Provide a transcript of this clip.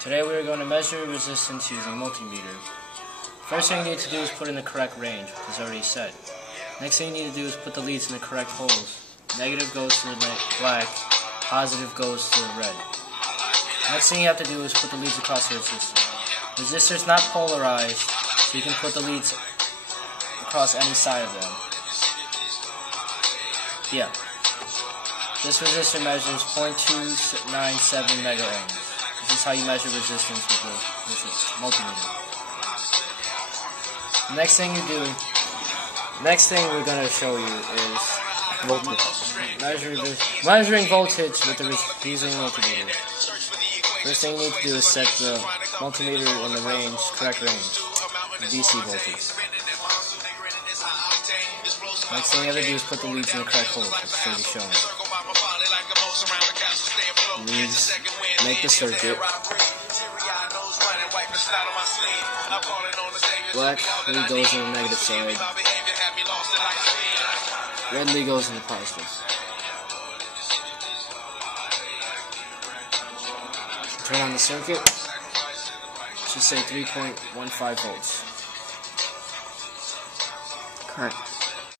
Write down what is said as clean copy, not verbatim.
Today we are going to measure resistance using multimeter. First thing you need to do is put in the correct range, which is already set. Next thing you need to do is put the leads in the correct holes. Negative goes to the black, positive goes to the red. Next thing you have to do is put the leads across the resistor. The resistor is not polarized, so you can put the leads across any side of them. Yeah. This resistor measures 0.297 mega ohms. This is how you measure resistance with the multimeter. Next thing we're going to show you is measuring voltage with using multimeter. First thing you need to do is set the multimeter in the correct range, the DC voltage. Next thing you have to do is put the leads in the correct hole, which is already shown. Leads make the circuit. Black lead goes in the negative side. Red lead goes in the positive. Turn on the circuit. It should say 3.15 volts. Correct.